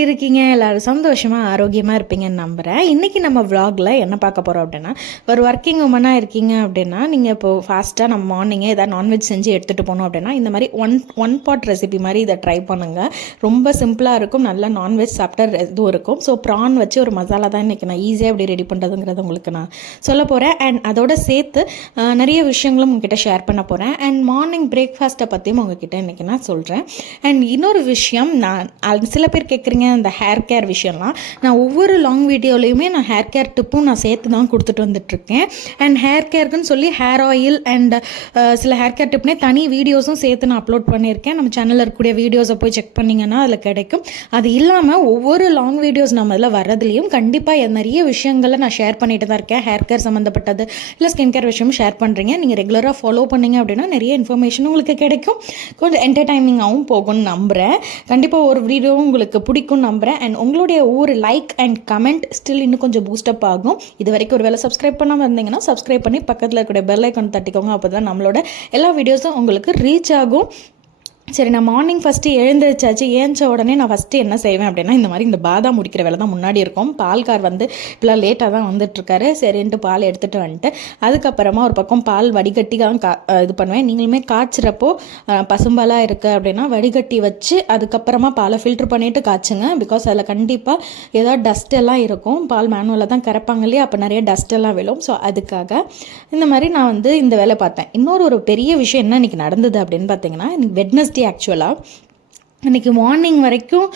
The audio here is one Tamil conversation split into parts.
எப்படி இருக்கீங்க? எல்லாரும் சந்தோஷமாக ஆரோக்கியமாக இருப்பீங்கன்னு நம்புகிறேன். இன்றைக்கி நம்ம vlogல என்ன பார்க்க போகிறோம் அப்படின்னா, ஒரு ஒர்க்கிங் உமனாக இருக்கீங்க அப்படின்னா, நீங்கள் இப்போது ஃபாஸ்ட்டாக நம்ம மார்னிங்கே ஏதாவது நான்வெஜ் செஞ்சு எடுத்துகிட்டு போனோம் அப்படின்னா, இந்த மாதிரி ஒன் பாட் ரெசிபி மாதிரி இதை ட்ரை பண்ணுங்கள். ரொம்ப சிம்பிளாக இருக்கும், நல்லா நான்வெஜ் சாப்பிட்ட இதுவும் இருக்கும். ஸோ ப்ரான் வச்சு ஒரு மசாலா தான் இன்றைக்கி நான் ஈஸியாக எப்படி ரெடி பண்ணுறதுங்கிறது உங்களுக்கு நான் சொல்ல போகிறேன். அண்ட் அதோட சேர்த்து நிறைய விஷயங்களும் உங்ககிட்ட ஷேர் பண்ண போகிறேன். அண்ட் மார்னிங் பிரேக்ஃபாஸ்ட்டை பற்றியும் உங்ககிட்ட இன்றைக்கி நான் சொல்கிறேன். அண்ட் இன்னொரு விஷயம், நான் சில பேர் கேட்குறீங்க இந்த ஹேர் கேர் விஷயம்லாம், நான் ஒவ்வொரு லாங் வீடியோலையுமே நான் ஹேர் கேர் டிப்பும் நான் சேர்த்து தான் கொடுத்துட்டு வந்துட்டுருக்கேன். அண்ட் ஹேர் கேருக்குன்னு சொல்லி ஹேர் ஆயில் அண்ட் சில ஹேர் கேர் டிப்னே தனி வீடியோஸும் சேர்த்து நான் அப்லோட் பண்ணியிருக்கேன். நம்ம சேனலில் இருக்கக்கூடிய வீடியோஸை போய் செக் பண்ணிங்கன்னா அதில் கிடைக்கும். அது இல்லாமல் ஒவ்வொரு லாங் வீடியோஸ் நம்ம இதில் வர்றதுலேயும் கண்டிப்பாக நிறைய விஷயங்களை நான் ஷேர் பண்ணிட்டு தான் இருக்கேன். ஹேர் கேர் சம்மந்தப்பட்டது இல்லை ஸ்கின் கேர் விஷயமும் ஷேர் பண்ணுறீங்க. நீங்கள் ரெகுலராக ஃபாலோ பண்ணிங்க அப்படின்னா நிறைய இன்ஃபர்மேஷன் உங்களுக்கு கிடைக்கும். கொஞ்சம் என்டர்டைனிங்காகவும் போகும்னு நம்புகிறேன். கண்டிப்பாக ஒரு வீடியோ உங்களுக்கு பிடிக்கும்னு நம்புகிறேன். அண்ட் உங்களுடைய ஒரு லைக் அண்ட் கமெண்ட் ஸ்டில் இன்னும் கொஞ்சம் பூஸ்டப் ஆகும். இது வரைக்கும் ஒரு வேளை சப்ஸ்கிரைப் பண்ணாமல் இருந்தீங்கன்னா சப்ஸ்கிரைப் பண்ணி பக்கத்தில் இருக்கிற பெல் ஐக்கான் தட்டிக்கோங்க. அப்போ தான் நம்மளோட எல்லா வீடியோஸும் உங்களுக்கு ரீச் ஆகும். சரி, நான் மார்னிங் ஃபஸ்ட்டு எழுந்திரிச்சாச்சு. ஏஞ்ச உடனே நான் ஃபஸ்ட்டு என்ன செய்வேன் அப்படின்னா, இந்த மாதிரி இந்த பாதாம் முடிக்கிற வேலை தான் முன்னாடி இருக்கும். பால்கார் வந்து இப்போலாம் லேட்டாக தான் வந்துட்டுருக்காரு. சரின்ட்டு பால் எடுத்துகிட்டு வந்துட்டு அதுக்கப்புறமா ஒரு பக்கம் பால் வடிகட்டி தான் இது பண்ணுவேன். நீங்களுமே காய்ச்சிறப்போ பசும்பாலாக இருக்குது அப்படின்னா வடிகட்டி வச்சு அதுக்கப்புறமா பாலை ஃபில்ட்ரு பண்ணிவிட்டு காய்ச்சுங்க. பிகாஸ் அதில் கண்டிப்பாக ஏதாவது டஸ்ட் எல்லாம் இருக்கும். பால் மேனுவலாக தான் கறப்பாங்க இல்லையா, அப்போ நிறைய டஸ்ட் எல்லாம் விழும். ஸோ அதுக்காக இந்த மாதிரி நான் வந்து இந்த வேலை பார்த்தேன். ஒரு பெரிய விஷயம் என்ன இன்றைக்கி நடந்தது அப்படின்னு பார்த்தீங்கன்னா, வெட்னஸ்டே ஆக்சுவலாக இன்றைக்கி மார்னிங் வரைக்கும்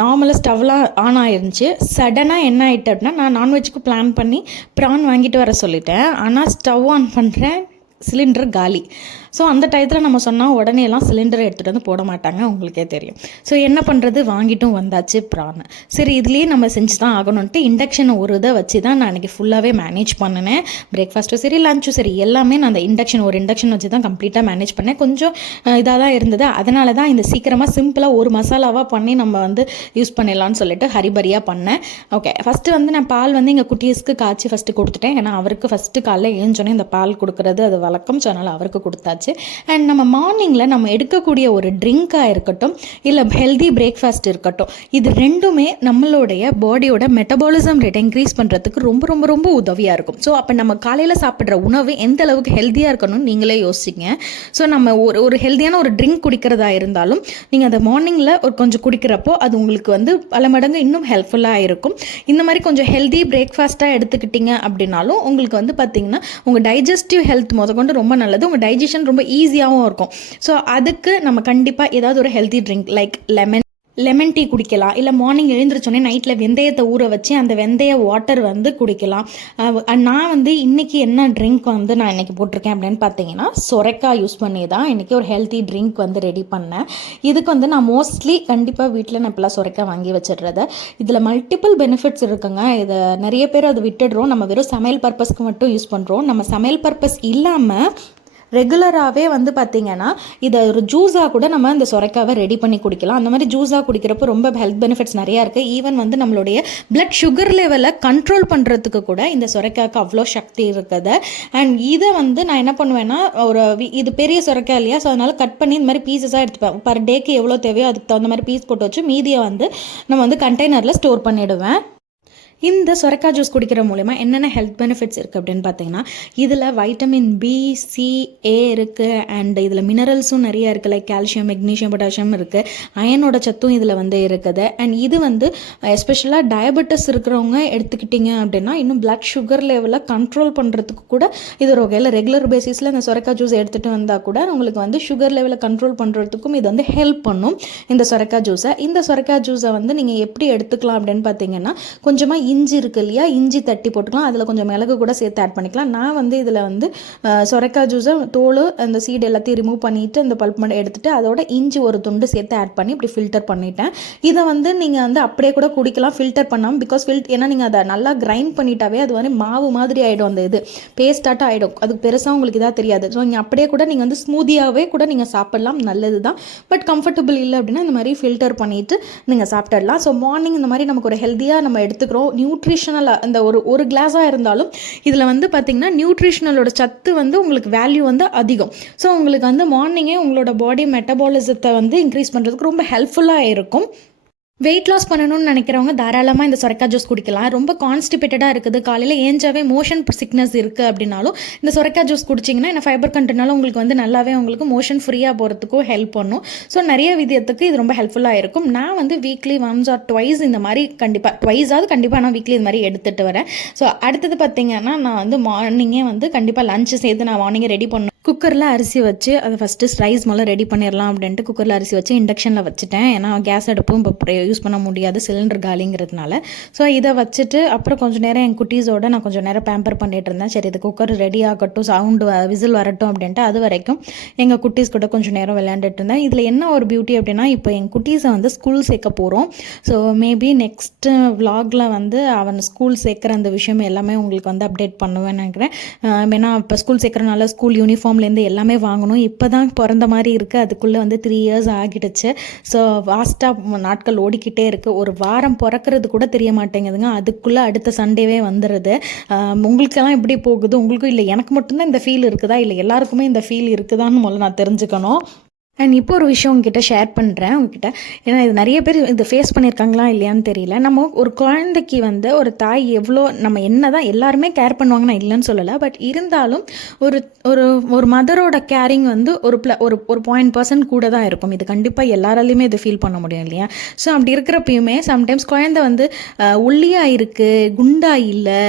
நார்மலாக ஸ்டவ்லாம் ஆன் ஆயிருந்துச்சு. சடனாக என்ன ஆகிட்டு அப்படின்னா, நான் நான்வெஜ்ஜுக்கு பிளான் பண்ணி ப்ரான் வாங்கிட்டு வர சொல்லிட்டேன். ஆனால் ஸ்டவ் ஆன் பண்ணுறேன், சிலிண்டர் காலி. ஸோ அந்த டயத்தில் நம்ம சொன்னால் உடனே எல்லாம் சிலிண்டரை எடுத்துகிட்டு வந்து போட மாட்டாங்க, உங்களுக்கே தெரியும். ஸோ என்ன பண்ணுறது, வாங்கிட்டும் வந்தாச்சு ப்ரான். சரி, இதுலேயே நம்ம செஞ்சு தான் ஆகணுன்ட்டு இண்டக்ஷனை ஒரு இதை வச்சு தான் நான் அன்றைக்கி ஃபுல்லாகவே மேனேஜ் பண்ணினேன். பிரேக்ஃபாஸ்ட்டும் சரி லஞ்சும் சரி எல்லாமே நான் அந்த இண்டக்ஷன் வச்சு தான் கம்ப்ளீட்டாக மேனேஜ் பண்ணேன். கொஞ்சம் இதாக தான் இருந்தது. அதனால தான் இந்த சீக்கிரமாக சிம்பிளாக ஒரு மசாலாவாக பண்ணி நம்ம வந்து யூஸ் பண்ணிடலான்னு சொல்லிட்டு ஹரிபரியாக பண்ணேன். ஓகே, ஃபஸ்ட்டு வந்து நான் பால் வந்து எங்கள் குட்டீஸ்க்கு காய்ச்சி ஃபஸ்ட்டு கொடுத்துட்டேன். ஏன்னா அவருக்கு ஃபஸ்ட்டு காலைல எழுந்தோடனே இந்த பால் கொடுக்குறது அது வழக்கம். ஸோ அதனால் அவருக்கு கொடுத்தாச்சு. அண்ட் நம்ம மார்னிங்கில் நம்ம எடுக்கக்கூடிய ஒரு ட்ரிங்காக இருக்கட்டும் இல்லை ஹெல்தி பிரேக்ஃபாஸ்ட் இருக்கட்டும், இது ரெண்டுமே நம்மளுடைய பாடியோட மெட்டபாலிசம் ரேட்டை இன்க்ரீஸ் பண்ணுறதுக்கு ரொம்ப ரொம்ப ரொம்ப உதவியாக இருக்கும். ஸோ அப்போ நம்ம காலையில் சாப்பிட்ற உணவு எந்த அளவுக்கு ஹெல்த்தியாக இருக்கணும்னு நீங்களே யோசிங்க. ஸோ நம்ம ஒரு ஹெல்த்தியான ஒரு ட்ரிங்க் குடிக்கிறதா இருந்தாலும் நீங்கள் அந்த மார்னிங்கில் கொஞ்சம் குடிக்கிறப்போ அது உங்களுக்கு வந்து பல மடங்கு இன்னும் ஹெல்ப்ஃபுல்லாக இருக்கும். இந்த மாதிரி கொஞ்சம் ஹெல்தி பிரேக்ஃபாஸ்ட்டாக எடுத்துக்கிட்டீங்க அப்படின்னாலும் உங்களுக்கு வந்து பார்த்திங்கன்னா உங்கள் டைஜஸ்டிவ் ஹெல்த் முதற்கொண்டு ரொம்ப நல்லது. உங்கள் டைஜஷன் ரொம்ப ஈஸியாகவும் இருக்கும். ஸோ அதுக்கு நம்ம கண்டிப்பாக ஏதாவது ஒரு healthy drink like lemon tea குடிக்கலாம். இல்லை மார்னிங் எழுந்திரிச்சோடனே நைட்டில் வெந்தயத்தை ஊற வச்சு அந்த வெந்தய வாட்டர் வந்து குடிக்கலாம். நான் வந்து இன்றைக்கி என்ன ட்ரிங்க் வந்து நான் இன்றைக்கி போட்டிருக்கேன் அப்படின்னு பார்த்தீங்கன்னா, சொரைக்காய் யூஸ் பண்ணி தான் இன்றைக்கி ஒரு ஹெல்த்தி ட்ரிங்க் வந்து ரெடி பண்ணேன். இதுக்கு வந்து நான் மோஸ்ட்லி கண்டிப்பாக வீட்டில் நான் இப்போலாம் சொரைக்காய் வாங்கி வச்சிடுறது. இதில் மல்டிபிள் பெனிஃபிட்ஸ் இருக்குங்க. இதை நிறைய பேர் அதை விட்டுடுறோம். நம்ம வெறும் சமையல் பர்பஸ்க்கு மட்டும் யூஸ் பண்ணுறோம். நம்ம சமையல் பர்பஸ் இல்லாமல் ரெகுலராகவே வந்து பார்த்திங்கன்னா இதை ஒரு ஜூஸாக கூட நம்ம இந்த சொரைக்காவை ரெடி பண்ணி குடிக்கலாம். அந்த மாதிரி ஜூஸாக குடிக்கிறப்போ ரொம்ப ஹெல்த் பெனிஃபிட்ஸ் நிறையா இருக்குது. ஈவன் வந்து நம்மளுடைய பிளட் சுகர் லெவலை கண்ட்ரோல் பண்ணுறதுக்கு கூட இந்த சொரைக்காய்க்கு அவ்வளோ சக்தி இருக்குது. அண்ட் இதை வந்து நான் என்ன பண்ணுவேன்னா, இது பெரிய சொரைக்காய் இல்லையா, ஸோ அதனால் கட் பண்ணி இந்த மாதிரி பீசஸாக எடுத்துப்பேன். பர் டேக்கு எவ்வளோ தேவையோ அதுக்கு தகுந்த மாதிரி பீஸ் போட்டு வச்சு மீதியை வந்து நம்ம வந்து கண்டெய்னரில் ஸ்டோர் பண்ணிவிடுவேன். இந்த சொரைக்காய் ஜூஸ் குடிக்கிற மூலமா என்னென்ன ஹெல்த் பெனிஃபிட்ஸ் இருக்குது அப்படின்னு பார்த்தீங்கன்னா, இதில் வைட்டமின் பி, சி, ஏ இருக்குது. அண்ட் இதில் மினரல்ஸும் நிறையா இருக்குது. லைக் கால்சியம், மெக்னீஷியம், பொட்டாசியம் இருக்குது. அயனோட சத்தும் இதில் வந்து இருக்குது. அண்ட் இது வந்து எஸ்பெஷலாக டயபெட்டிஸ் இருக்கிறவங்க எடுத்துக்கிட்டிங்க அப்படின்னா இன்னும் பிளட் சுகர் லெவலை கண்ட்ரோல் பண்ணுறதுக்கு கூட இது ஒரு வகையில் ரெகுலர் பேசிஸில் இந்த சொரைக்காய் ஜூஸ் எடுத்துகிட்டு வந்தால் கூட உங்களுக்கு வந்து சுகர் லெவலை கண்ட்ரோல் பண்ணுறதுக்கும் இது வந்து ஹெல்ப் பண்ணும் இந்த சொரைக்காய் ஜூஸை. இந்த சொரைக்காய் ஜூஸை வந்து நீங்கள் எப்படி எடுத்துக்கலாம் அப்படின்னு பார்த்தீங்கன்னா, கொஞ்சமாக இஞ்சி இருக்குது இல்லையா, இஞ்சி தட்டி போட்டுக்கலாம். அதில் கொஞ்சம் மிளகு கூட சேர்த்து ஆட் பண்ணிக்கலாம். நான் வந்து இதில் வந்து சொரைக்காய் ஜூஸை தோல் அந்த சீடு எல்லாத்தையும் ரிமூவ் பண்ணிவிட்டு அந்த பல்ப் மட்டும் எடுத்துகிட்டு அதோட இஞ்சி ஒரு துண்டு சேர்த்து ஆட் பண்ணி இப்படி ஃபில்டர் பண்ணிட்டேன். இதை வந்து நீங்கள் வந்து அப்படியே கூட குடிக்கலாம் ஃபில்டர் பண்ணாமல். பிகாஸ் ஏன்னா நீங்கள் அதை நல்லா கிரைண்ட் பண்ணிட்டாவே அது வந்து மாவு மாதிரி ஆகிடும், அந்த இது பேஸ்டாட்டம் ஆகிடும். அதுக்கு பெருசாக உங்களுக்கு இதாக தெரியாது. ஸோ நீங்கள் அப்படியே கூட நீங்கள் வந்து ஸ்மூதியாகவே கூட நீங்கள் சாப்பிட்லாம், நல்லது தான். பட் கம்ஃபர்டபுள் இல்லை அப்படின்னா இந்த மாதிரி ஃபில்டர் பண்ணிவிட்டு நீங்கள் சாப்பிட்டுடலாம். ஸோ மார்னிங் இந்த மாதிரி நமக்கு ஒரு ஹெல்த்தியாக நம்ம எடுத்துக்கிறோம். நியூட்ரிஷனலாக இந்த ஒரு கிளாஸாக இருந்தாலும் இதில் வந்து பார்த்திங்கன்னா நியூட்ரிஷனலோட சத்து வந்து உங்களுக்கு வேல்யூ வந்து அதிகம். ஸோ உங்களுக்கு வந்து மார்னிங்கே உங்களோட பாடி மெட்டபாலிசத்தை வந்து இன்க்ரீஸ் பண்ணுறதுக்கு ரொம்ப ஹெல்ப்ஃபுல்லாக இருக்கும். வெயிட் லாஸ் பண்ணணும்னு நினைக்கிறவங்க தாராளமாக இந்த சொரைக்காய் ஜூஸ் குடிக்கலாம். ரொம்ப கான்ஸ்டிபேட்டடாக இருக்குது, காலையில் ஏஞ்சாவே மோஷன் சிக்னஸ் இருக்குது அப்படின்னாலும் இந்த சொரைக்காய் ஜூஸ் குடிச்சிங்கன்னா என்ன ஃபைபர் கண்டென்ட்னால உங்களுக்கு வந்து நல்லாவே உங்களுக்கு மோஷன் ஃப்ரீயாக போகிறதுக்கும் ஹெல்ப் பண்ணும். ஸோ நிறைய விதத்துக்கு இது ரொம்ப ஹெல்ப்ஃபுல்லாக இருக்கும். நான் வந்து வீக்லி ஒன்ஸ் ஆர் ட்வைஸ் இந்த மாதிரி கண்டிப்பாக நான் வீக்லி இது மாதிரி எடுத்துகிட்டு வரேன். ஸோ அடுத்தது பார்த்திங்கன்னா நான் வந்து மார்னிங்கே வந்து கண்டிப்பாக லஞ்சு சேர்த்து நான் மார்னிங்கே ரெடி பண்ணணும். குக்கரில் அரிசி வச்சு அதை ஃபஸ்ட்டு ரைஸ் முதல்ல ரெடி பண்ணிடலாம் அப்படின்ட்டு குக்கரில் அரிசி வச்சு இண்டக்ஷனில் வச்சுட்டேன். ஏன்னா கேஸ் அடுப்பும் இப்போ யூஸ் பண்ண முடியாது, சிலிண்டர் காலிங்கிறதுனால. ஸோ இதை வச்சுட்டு அப்புறம் கொஞ்சம் நேரம் என் குட்டீஸோடு நான் கொஞ்சம் நேரம் பேம்பர் பண்ணிகிட்டு இருந்தேன். சரி இது குக்கர் ரெடி ஆகட்டும், சவுண்டு விசில் வரட்டும் அப்படின்ட்டு அது வரைக்கும் எங்கள் குட்டீஸ் கூட கொஞ்சம் நேரம் விளையாண்டுட்டு இருந்தேன். இதில் என்ன ஒரு பியூட்டி அப்படின்னா, இப்போ என் குட்டீஸை வந்து ஸ்கூல் சேர்க்க போகிறோம். ஸோ மேபி நெக்ஸ்ட்டு விலாகில் வந்து அவன் ஸ்கூல் சேர்க்குற அந்த விஷயம் எல்லாமே உங்களுக்கு வந்து அப்டேட் பண்ணுவேன்னு நினைக்கிறேன். ஏன்னா இப்போ ஸ்கூல் சேர்க்குறனால ஸ்கூல் யூனிஃபார்ம்லேருந்து எல்லாமே வாங்கணும். இப்போ தான் பிறந்த மாதிரி இருக்குது, அதுக்குள்ளே வந்து 3 years ஆகிடுச்சு. ஸோ ஃபாஸ்ட்டாக நாட்கள் ஓடிக்கிட்டே இருக்குது. ஒரு வாரம் பிறக்கிறது கூட தெரிய மாட்டேங்குதுங்க, அதுக்குள்ளே அடுத்த சண்டேவே வந்துடுது. உங்களுக்கெல்லாம் எப்படி போகுது? உங்களுக்கும் இல்லை எனக்கு மட்டும்தான் இந்த ஃபீல் இருக்குதா, இல்லை எல்லாருக்குமே இந்த ஃபீல் இருக்குதான்னு முதல்ல நான் தெரிஞ்சுக்கணும். அண்ட் இப்போ ஒரு விஷயம் உங்ககிட்ட ஷேர் பண்ணுறேன் உங்ககிட்ட. ஏன்னா இது நிறைய பேர் இது ஃபேஸ் பண்ணியிருக்காங்களா இல்லையான்னு தெரியல. நம்ம ஒரு குழந்தைக்கு வந்து ஒரு தாய் எவ்வளோ நம்ம என்ன தான் எல்லாருமே கேர் பண்ணுவாங்க, நான் இல்லைன்னு சொல்லலை. பட் இருந்தாலும் ஒரு ஒரு ஒரு மதரோட கேரிங் வந்து ஒரு 0.1% கூட தான் இருக்கும். இது கண்டிப்பாக எல்லாராலையுமே இது ஃபீல் பண்ண முடியும் இல்லையா? ஸோ அப்படி இருக்கிறப்பயுமே சம்டைம்ஸ் குழந்தை வந்து ஒல்லியாக இருக்குது, குண்டா இல்லை,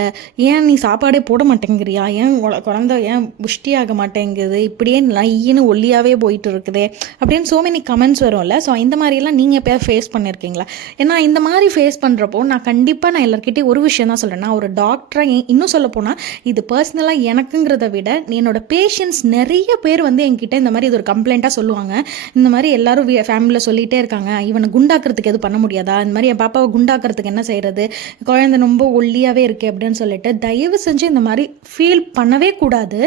ஏன் நீ சாப்பாடே போட மாட்டேங்கிறியா, ஏன் குழந்தை ஏன் புஷ்டியாக மாட்டேங்குது, இப்படியே நையின்னு ஒல்லியாகவே போயிட்டு இருக்குது அப்படின்னு சோ மெனி கமெண்ட்ஸ் வரும்ல. ஸோ இந்த மாதிரிலாம் நீங்கள் எப்போ ஃபேஸ் பண்ணியிருக்கீங்களா? ஏன்னா இந்த மாதிரி ஃபேஸ் பண்ணுறப்போ நான் எல்லாருக்கிட்டையும் ஒரு விஷயம் தான் சொல்கிறேன். நான் ஒரு டாக்டராக இன்னும் சொல்ல போனால் இது பர்சனலாக எனக்குங்கிறத விட என்னோட பேஷண்ட்ஸ் நிறைய பேர் வந்து என்கிட்ட இந்த மாதிரி இது ஒரு கம்ப்ளைண்ட்டாக சொல்லுவாங்க. இந்த மாதிரி எல்லாரும் ஃபேமிலியில் சொல்லிகிட்டே இருக்காங்க, இவனை குண்டாக்குறதுக்கு எதுவும் பண்ண முடியாதா, இந்த மாதிரி என் பாப்பாவை குண்டாக்குறதுக்கு என்ன செய்கிறது, குழந்தை ரொம்ப ஒல்லியாகவே இருக்குது அப்படின்னு சொல்லிட்டு தயவு செஞ்சு இந்த மாதிரி ஃபீல் பண்ணவே கூடாது.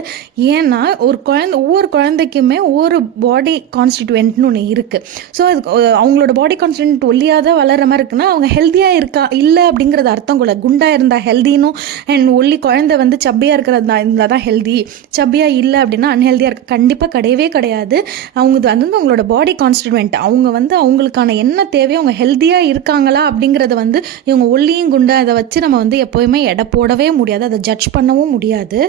ஏன்னா ஒவ்வொரு குழந்தைக்குமே ஒவ்வொரு பாடி கான்ஸ்டிடியூவன்ட்னு ஒன்று இருக்குது. ஸோ அது அவங்களோட பாடி கான்ஸ்டிடியூவன்ட் ஒல்லியாக தான் வளர்கிற மாதிரி இருக்குன்னா அவங்க ஹெல்த்தியாக இருக்கா இல்லை அப்படிங்கிறது அர்த்தம் கூட. குண்டாக இருந்தால் ஹெல்தினும் அண்ட் ஒல்லி குழந்தை வந்து சப்பியாக இருக்கிறதா இருந்தால் தான் ஹெல்தி, சப்பியாக இல்லை அப்படின்னா அன்ஹெல்தியாக இருக்குது கண்டிப்பாக கிடையவே கிடையாது. அவங்க வந்து அவங்களோட பாடி கான்ஸ்டிடியூவன்ட், அவங்க வந்து அவங்களுக்கான என்ன தேவையோ அவங்க ஹெல்த்தியாக இருக்காங்களா அப்படிங்கிறத வந்து இவங்க ஒல்லியும் குண்டா இதை வச்சு நம்ம வந்து எப்போயுமே எடை போடவே முடியாது, அதை ஜட்ஜ் பண்ணவும் முடியாது.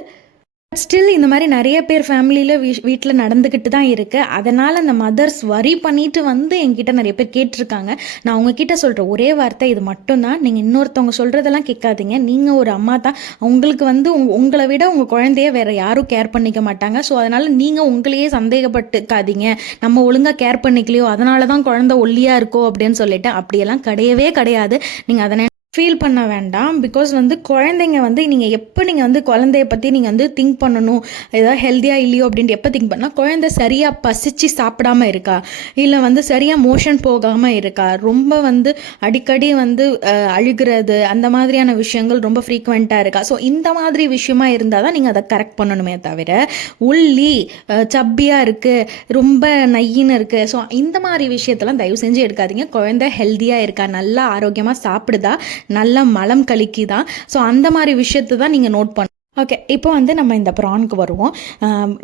ஸ்டில் இந்த மாதிரி நிறைய பேர் ஃபேமிலியில் வீட்டில் நடந்துக்கிட்டு தான் இருக்குது. அதனால் அந்த மதர்ஸ் வரி பண்ணிட்டு வந்து என்கிட்ட நிறைய பேர் கேட்டிருக்காங்க. நான் உங்ககிட்ட சொல்கிற ஒரே வார்த்தை இது மட்டும்தான், நீங்கள் இன்னொருத்தவங்க சொல்கிறதெல்லாம் கேட்காதீங்க. நீங்கள் ஒரு அம்மா தான், உங்களுக்கு வந்து உங்களை விட உங்கள் குழந்தைய வேறு யாரும் கேர் பண்ணிக்க மாட்டாங்க. ஸோ அதனால் நீங்கள் உங்களையே சந்தேகப்பட்டுக்காதீங்க, நம்ம ஒழுங்காக கேர் பண்ணிக்கலையோ அதனால தான் குழந்தை ஒல்லியாக இருக்கோ அப்படின்னு சொல்லிட்டு. அப்படியெல்லாம் கிடையவே கிடையாது. நீங்கள் அதனை ஃபீல் பண்ண வேண்டாம். பிகாஸ் வந்து குழந்தைங்க வந்து நீங்கள் வந்து குழந்தைய பற்றி நீங்கள் வந்து திங்க் பண்ணணும், ஏதாவது ஹெல்த்தியாக இல்லையோ அப்படின்ட்டு எப்போ திங்க் பண்ணால் குழந்தை சரியாக பசிச்சு சாப்பிடாம இருக்கா, இல்லை வந்து சரியாக மோஷன் போகாமல் இருக்கா, ரொம்ப வந்து அடிக்கடி வந்து அழுகிறது, அந்த மாதிரியான விஷயங்கள் ரொம்ப ஃப்ரீக்வெண்ட்டாக இருக்கா. ஸோ இந்த மாதிரி விஷயமா இருந்தால் தான் நீங்கள் அதை கரெக்ட் பண்ணணுமே தவிர உள்ளி சப்பியாக இருக்குது, ரொம்ப நையின்னு இருக்குது, ஸோ இந்த மாதிரி விஷயத்தெல்லாம் தயவு செஞ்சு எடுக்காதீங்க. குழந்தை ஹெல்த்தியாக இருக்கா, நல்லா ஆரோக்கியமாக சாப்பிடுதா, நல்ல மலம் கழிக்குதான், ஸோ அந்த மாதிரி விஷயத்தை தான் நீங்கள் நோட் பண்ணணும். ஓகே, இப்போ வந்து நம்ம இந்த ப்ரானுக்கு வருவோம்.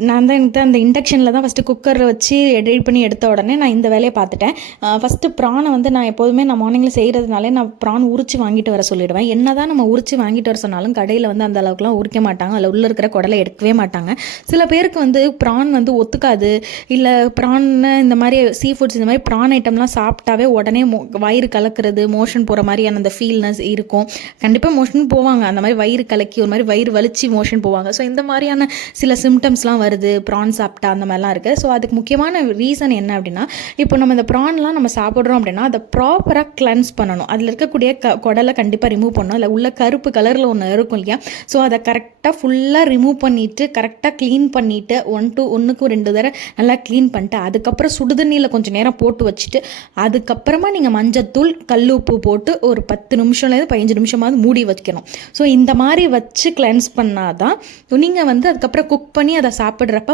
நான் தான் எனக்கு அந்த இண்டக்ஷனில் தான் ஃபஸ்ட்டு குக்கரில் வச்சு எடிட் பண்ணி எடுத்த உடனே நான் இந்த வேலையை பார்த்துட்டேன். ஃபஸ்ட்டு ப்ரானை வந்து நான் எப்போதுமே நான் மார்னிங்கில் செய்கிறதுனாலே நான் ப்ரான் உரிச்சு வாங்கிட்டு வர சொல்லிவிடுவேன். என்ன தான் நம்ம உரிச்சு வாங்கிட்டு வர சொன்னாலும் கடையில் வந்து அந்த அளவுக்குலாம் உரிக்க மாட்டாங்க, அதில் உள்ளே இருக்கிற குடலை எடுக்கவே மாட்டாங்க. சில பேருக்கு வந்து ப்ரான் வந்து ஒத்துக்காது, இல்லை ப்ரான் இந்த மாதிரி சீ ஃபுட்ஸ் இந்த மாதிரி ப்ரான் ஐட்டம்லாம் சாப்பிட்டாவே உடனே வயிறு கலக்கிறது, மோஷன் போகிற மாதிரியான அந்த ஃபீல்னஸ் இருக்கும். கண்டிப்பாக மோஷன் போவாங்க, அந்த மாதிரி வயிறு கலக்கி ஒரு மாதிரி வயிறு வலிச்சு மோஷன் போவாங்க. ஸோ இந்த மாதிரியான சில சிம்டம்ஸ்லாம் வருது ப்ரான் சாப்பிட்டா, அந்த மாதிரிலாம் இருக்குது. ஸோ அதுக்கு முக்கியமான ரீசன் என்ன அப்படின்னா, இப்போ நம்ம இந்த ப்ரான்லாம் நம்ம சாப்பிட்றோம் அப்படின்னா அதை ப்ராப்பராக கிளென்ஸ் பண்ணணும். அதில் இருக்கக்கூடிய குடலை கண்டிப்பாக ரிமூவ் பண்ணணும். இல்லை உள்ள கருப்பு கலரில் ஒன்று இருக்கும் இல்லையா, ஸோ அதை கரெக்டாக ஃபுல்லாக ரிமூவ் பண்ணிவிட்டு கரெக்டாக க்ளீன் பண்ணிவிட்டு 1க்கு 2 தடவை நல்லா க்ளீன் பண்ணிட்டு அதுக்கப்புறம் சுடுதண்ணியில் கொஞ்சம் நேரம் போட்டு வச்சுட்டு அதுக்கப்புறமா நீங்கள் மஞ்சத்தூள் கல் உப்பு போட்டு ஒரு 10 நிமிஷம்லேருந்து 15 நிமிஷமாவது மூடி வைக்கணும். ஸோ இந்த மாதிரி வச்சு கிளென்ஸ் பண்ண பண்ணால் தான் நீங்கள் வந்து அதுக்கப்புறம் குக் பண்ணி அதை சாப்பிட்றப்ப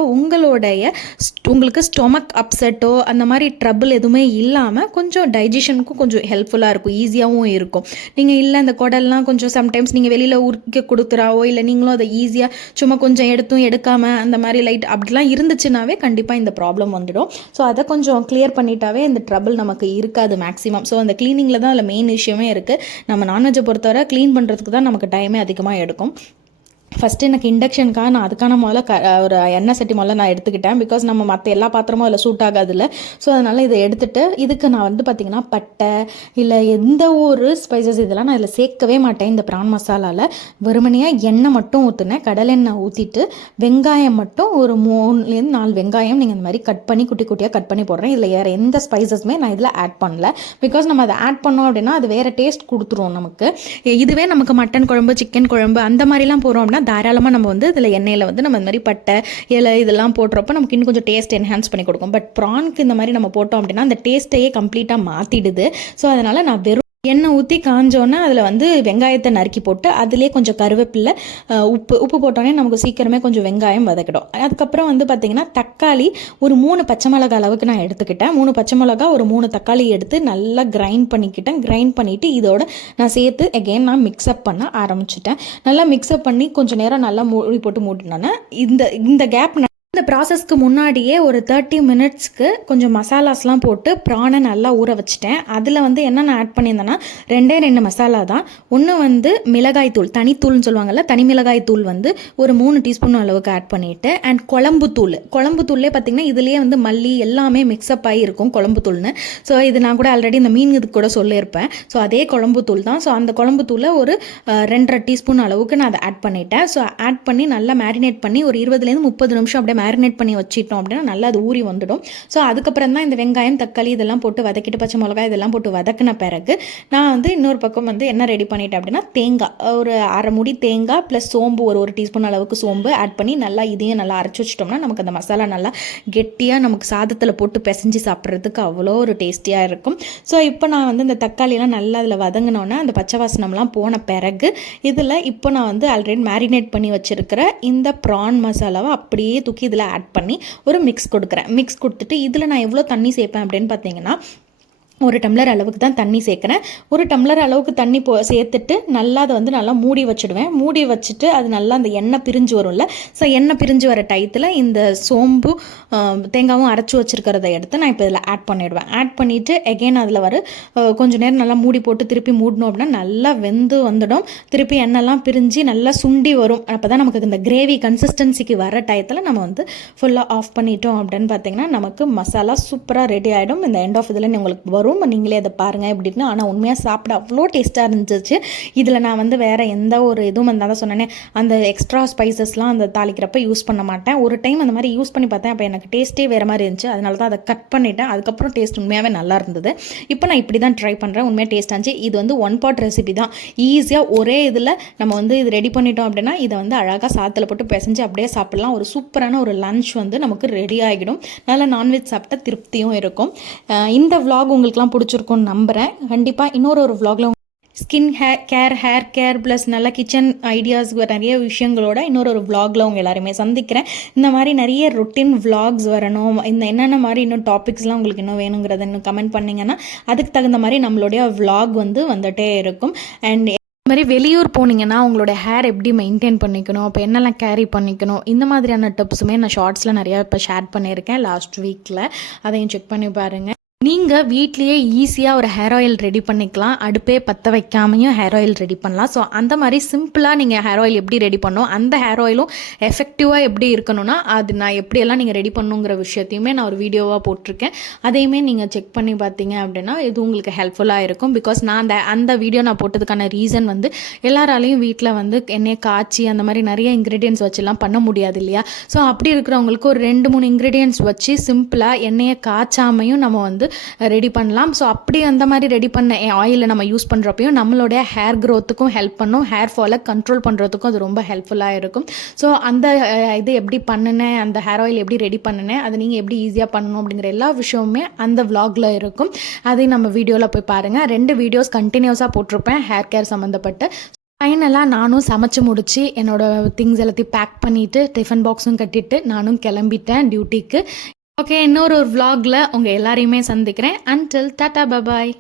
உங்களுக்கு ஸ்டொமக் அப்செட்டோ அந்த மாதிரி ட்ரபிள் எதுவுமே இல்லாமல் கொஞ்சம் டைஜஷனுக்கும் கொஞ்சம் ஹெல்ப்ஃபுல்லாக இருக்கும், ஈஸியாகவும் இருக்கும். நீங்கள் இல்லை இந்த குடல்லாம் கொஞ்சம் சம்டைம்ஸ் நீங்கள் வெளியில் ஊருக்கு கொடுத்துறாவோ இல்லை நீங்களும் அதை ஈஸியாக சும்மா கொஞ்சம் எடுக்காமல் அந்த மாதிரி லைட் அப்படிலாம் இருந்துச்சுனாவே கண்டிப்பாக இந்த ப்ராப்ளம் வந்துடும். ஸோ அதை கொஞ்சம் கிளியர் பண்ணிட்டாவே இந்த ட்ரபிள் நமக்கு இருக்காது மேக்ஸிமம். ஸோ அந்த க்ளீனிங்கில் தான் அதில் மெயின் விஷயமே இருக்குது. நம்ம நான்வெஜ்ஜை பொறுத்தவரை க்ளீன் பண்ணுறதுக்கு தான் நமக்கு டைமே அதிகமாக எடுக்கும். ஃபஸ்ட்டு எனக்கு இண்டக்ஷனுக்காக நான் அதுக்கான ஒரு எண்ணெய் சட்டி நான் எடுத்துக்கிட்டேன். பிகாஸ் நம்ம மற்ற எல்லா பாத்திரமும் அதில் சூட் ஆகாதுல்ல. ஸோ அதனால் இதை எடுத்துகிட்டு இதுக்கு நான் வந்து பார்த்திங்கன்னா பட்டை இல்லை எந்த ஒரு ஸ்பைசஸ் இதெல்லாம் நான் இதில் சேர்க்கவே மாட்டேன். இந்த ப்ரான் மசாலாவில் வெறுமனையாக எண்ணெய் மட்டும் ஊற்றுனேன். கடலெண்ணெய் ஊற்றிட்டு வெங்காயம் மட்டும் ஒரு 3-4 வெங்காயம் நீங்கள் இந்த மாதிரி கட் பண்ணி குட்டி குட்டியாக கட் பண்ணி போடுறேன். இதில் வேறு எந்த ஸ்பைசஸுமே நான் இதில் ஆட் பண்ணல. பிகாஸ் நம்ம அதை ஆட் பண்ணோம் அப்படின்னா அது வேறு டேஸ்ட் கொடுத்துரும் நமக்கு. இதுவே நமக்கு மட்டன் குழம்பு சிக்கன் குழம்பு அந்த மாதிரிலாம் போகிறோம் அப்படின்னா தாராளமாக நம்ம வந்து இதில் எண்ணெயில் வந்து நம்ம இந்த மாதிரி பட்டை இலை இதெல்லாம் போடுறப்போ நமக்கு இன்னும் கொஞ்சம் டேஸ்ட் என்ஹான்ஸ் பண்ணி கொடுக்கும். பட் ப்ரானுக்கு இந்த மாதிரி நம்ம போட்டோம் அப்படின்னா அந்த டேஸ்ட்டையே கம்ப்ளீட்டாக மாற்றிடுது. ஸோ அதனால் நான் வெறும் எண்ணெய் ஊற்றி காஞ்சோன்னே அதில் வந்து வெங்காயத்தை நறுக்கி போட்டு அதிலே கொஞ்சம் கருவேப்பிலை உப்பு போட்டோன்னே நமக்கு சீக்கிரமே கொஞ்சம் வெங்காயம் வதக்கிடும். அதுக்கப்புறம் வந்து பார்த்திங்கன்னா தக்காளி ஒரு 3 பச்சை மிளகா அளவுக்கு நான் எடுத்துக்கிட்டேன். 3 பச்சை மிளகா ஒரு 3 தக்காளி எடுத்து நல்லா கிரைண்ட் பண்ணிவிட்டு இதோட நான் சேர்த்து அகெயின் நான் மிக்ஸ்அப் பண்ண ஆரம்பிச்சிட்டேன். நல்லா மிக்ஸ்அப் பண்ணி கொஞ்சம் நேரம் நல்லா மூடி போட்டு மூடினேன்னா இந்த கேப் இந்த ப்ராசஸ்க்கு முன்னாடியே ஒரு 30 மினிட்ஸ்க்கு கொஞ்சம் மசாலாஸ்லாம் போட்டு ப்ரானை நல்லா ஊற வச்சுட்டேன். அதில் வந்து என்ன நான் ஆட் பண்ணியிருந்தேன்னா 2 மசாலா தான். ஒன்று வந்து மிளகாய் தூள், தனித்தூள்னு சொல்லுவாங்கள்ல, தனி மிளகாய் தூள் வந்து ஒரு 3 டீஸ்பூன் அளவுக்கு ஆட் பண்ணிவிட்டு அண்ட் குழம்பு தூள்லேயே பார்த்திங்கன்னா இதுலேயே வந்து மல்லி எல்லாமே மிக்ஸ்அப் ஆகி இருக்கும் குழம்பு தூள்னு. ஸோ இது நான் கூட ஆல்ரெடி இந்த மீன் இதுக்கு கூட சொல்லியிருப்பேன். ஸோ அதே குழம்பு தூள் தான். ஸோ அந்த குழம்பு தூளை ஒரு 2.5 டீஸ்பூன் அளவுக்கு நான் அதை ஆட் பண்ணிட்டேன். ஸோ ஆட் பண்ணி நல்லா மேரினேட் பண்ணி ஒரு 20-30 நிமிஷம் அப்படியே மேரினேட் பண்ணி வச்சிட்டோம் அப்படின்னா நல்லா அது ஊறி வந்துடும். ஸோ அதுக்கப்புறம் தான் இந்த வெங்காயம் தக்காளி இதெல்லாம் போட்டு வதக்கிட்டு பச்சை மிளகாய் இதெல்லாம் போட்டு வதக்கின பிறகு நான் வந்து இன்னொரு பக்கம் வந்து என்ன ரெடி பண்ணிட்டேன் அப்படின்னா தேங்காய் ஒரு 1/2 மூடி தேங்காய் ப்ளஸ் சோம்பு ஒரு டீஸ்பூன் அளவுக்கு சோம்பு ஆட் பண்ணி நல்லா இதையும் நல்லா அரைச்சி வச்சிட்டோம்னா நமக்கு அந்த மசாலா நல்லா கெட்டியாக நமக்கு சாதத்தில் போட்டு பிசைஞ்சு சாப்பிட்றதுக்கு அவ்வளோ ஒரு டேஸ்டியாக இருக்கும். ஸோ இப்போ நான் வந்து இந்த தக்காளியெல்லாம் நல்லா அதில் வதங்கினோன்னே அந்த பச்சை வாசனம்லாம் போன பிறகு இதில் இப்போ நான் வந்து ஆல்ரெடி மேரினேட் பண்ணி வச்சுருக்கிற இந்த ப்ரான் மசாலாவை அப்படியே தூக்கி இதில் ஆட் பண்ணி ஒரு மிக்ஸ் கொடுத்துட்டு இதில் நான் எவ்வளோ தண்ணி சேர்ப்பேன் அப்படின்னு பார்த்தீங்கன்னா 1 டம்ளர் அளவுக்கு தான் தண்ணி சேர்க்குறேன். 1 டம்ளர் அளவுக்கு தண்ணி சேர்த்துட்டு நல்லா அதை வந்து நல்லா மூடி வச்சுட்டு அது நல்லா அந்த எண்ணெய் பிரிஞ்சு வரும்ல. ஸோ எண்ணெய் பிரிஞ்சு வர டயத்தில் இந்த சோம்பு தேங்காயும் அரைச்சி வச்சுருக்கிறத எடுத்து நான் இப்போ இதில் ஆட் பண்ணிவிடுவேன். ஆட் பண்ணிவிட்டு எகெயின் அதில் கொஞ்சம் நேரம் நல்லா மூடி போட்டு திருப்பி மூடணும் அப்படின்னா நல்லா வெந்து வந்துடும். திருப்பி எண்ணெய்லாம் பிரிஞ்சு நல்லா சுண்டி வரும். அப்போ தான் நமக்கு இந்த கிரேவி கன்சிஸ்டன்சிக்கு வர டயத்தில் நம்ம வந்து ஃபுல்லாக ஆஃப் பண்ணிட்டோம் அப்படின்னு பார்த்தீங்கன்னா நமக்கு மசாலா சூப்பராக ரெடி ஆகிடும். இந்த எண்ட் ஆஃப் இதில் உங்களுக்கு வரும். நீங்களே அதை பாருங்கள் எப்படின்னு. ஆனால் உண்மையாக சாப்பிட அவ்வளோ டேஸ்ட்டாக இருந்துச்சு. இதில் நான் வந்து வேறு எந்த ஒரு இதுவும் இருந்தால் தான் சொன்னேனே அந்த எக்ஸ்ட்ரா ஸ்பைசஸ்லாம் அந்த தாளிக்கிறப்ப யூஸ் பண்ண மாட்டேன். ஒரு டைம் அந்த மாதிரி யூஸ் பண்ணி பார்த்தேன். அப்போ எனக்கு டேஸ்ட்டே வேறு மாதிரி இருந்துச்சு. அதனால தான் அதை கட் பண்ணிட்டேன். அதுக்கப்புறம் டேஸ்ட் உண்மையாகவே நல்லா இருந்தது. இப்போ நான் இப்படி தான் ட்ரை பண்ணுறேன். உண்மையாக டேஸ்ட் ஆச்சு. இது வந்து 1 பாட் ரெசிபி தான். ஈஸியாக ஒரே இதில் நம்ம வந்து இது ரெடி பண்ணிட்டோம் அப்படின்னா இதை வந்து அழகாக சாதத்தில் போட்டு பிசைஞ்சு அப்படியே சாப்பிடலாம். ஒரு சூப்பரான ஒரு லன்ச் வந்து நமக்கு ரெடி ஆகிடும். நல்லா நான்வெஜ் சாப்பிட்டா திருப்தியும் இருக்கும். இந்த விலாக் உங்களுக்கு பிடிச்சிருக்கும்னு நம்புகிறேன். கண்டிப்பாக இன்னொரு vlogல ஸ்கின் ஹேர் கேர் ப்ளஸ் நல்ல கிச்சன் ஐடியாஸ் நிறைய விஷயங்களோட இன்னொரு vlogல உங்கள் எல்லாருமே சந்திக்கிறேன். இந்த மாதிரி நிறைய ரொட்டீன் vlogs வரணும். என்னென்ன மாதிரி இன்னும் டாபிக்ஸ்லாம் உங்களுக்கு இன்னும் வேணுங்கிறத இன்னும் கமெண்ட் பண்ணிங்கன்னா அதுக்கு தகுந்த மாதிரி நம்மளுடைய vlog வந்து வந்துகிட்டே இருக்கும். அண்ட் மாதிரி வெளியூர் போனீங்கன்னா உங்களோட ஹேர் எப்படி மெயின்டைன் பண்ணிக்கணும், அப்போ என்னெல்லாம் கேரி பண்ணிக்கணும், இந்த மாதிரியான டிப்ஸுமே நான் ஷார்ட்ஸில் நிறையா இப்போ ஷேர் பண்ணியிருக்கேன் லாஸ்ட் வீக்கில். அதையும் செக் பண்ணி பாருங்கள். நீங்கள் வீட்லேயே ஈஸியாக ஒரு ஹேர் ஆயில் ரெடி பண்ணிக்கலாம். அடுப்பே பற்ற வைக்காமையும் ஹேர் ஆயில் ரெடி பண்ணலாம். ஸோ அந்த மாதிரி சிம்பிளாக நீங்கள் ஹேர் ஆயில் எப்படி ரெடி பண்ணணும், அந்த ஹேர் ஆயிலும் எஃபெக்டிவாக எப்படி இருக்கணும்னா அது நான் எப்படியெல்லாம் நீங்கள் ரெடி பண்ணுங்கிற விஷயத்தையுமே நான் ஒரு வீடியோவாக போட்டிருக்கேன். அதையுமே நீங்கள் செக் பண்ணி பார்த்தீங்க அப்படின்னா இது உங்களுக்கு ஹெல்ப்ஃபுல்லாக இருக்கும். பிகாஸ் நான் அந்த வீடியோ நான் போட்டதுக்கான ரீசன் வந்து எல்லாராலையும் வீட்டில் வந்து எண்ணெயை காய்ச்சி அந்த மாதிரி நிறைய இன்க்ரீடியன்ஸ் வச்சுலாம் பண்ண முடியாது இல்லையா. ஸோ அப்படி இருக்கிறவங்களுக்கு ஒரு 2-3 இன்க்ரீடியன்ஸ் வச்சு சிம்பிளாக எண்ணெயை காய்ச்சாமையும் நம்ம வந்து ரெடி பண்ணலாம். ஸோ அப்படி அந்த மாதிரி ரெடி பண்ண ஆயிலை நம்ம யூஸ் பண்ணுறப்பையும் நம்மளுடைய ஹேர் க்ரோத்துக்கும் ஹெல்ப் பண்ணும், ஹேர் ஃபாலை கண்ட்ரோல் பண்ணுறதுக்கும் அது ரொம்ப ஹெல்ப்ஃபுல்லாக இருக்கும். ஸோ அந்த இது எப்படி பண்ணினேன், அந்த ஹேர் ஆயில் எப்படி ரெடி பண்ணினேன், அதை நீங்கள் எப்படி ஈஸியாக பண்ணணும் அப்படிங்கிற எல்லா விஷயமுமே அந்த vlogல இருக்கும். அதையும் நம்ம வீடியோவில் போய் பாருங்கள். 2 வீடியோஸ் கண்டினியூஸாக போட்டிருப்பேன் ஹேர் கேர் சம்மந்தப்பட்டு. ஃபைனலாக நானும் சமைச்சு முடித்து என்னோடய திங்ஸ் எல்லாத்தையும் பேக் பண்ணிவிட்டு டிஃபன் பாக்ஸும் கட்டிட்டு நானும் கிளம்பிட்டேன் டியூட்டிக்கு. ஓகே, இன்னொரு vlogல உங்கள் எல்லாரையுமே சந்திக்கிறேன். Until Tata bye bye.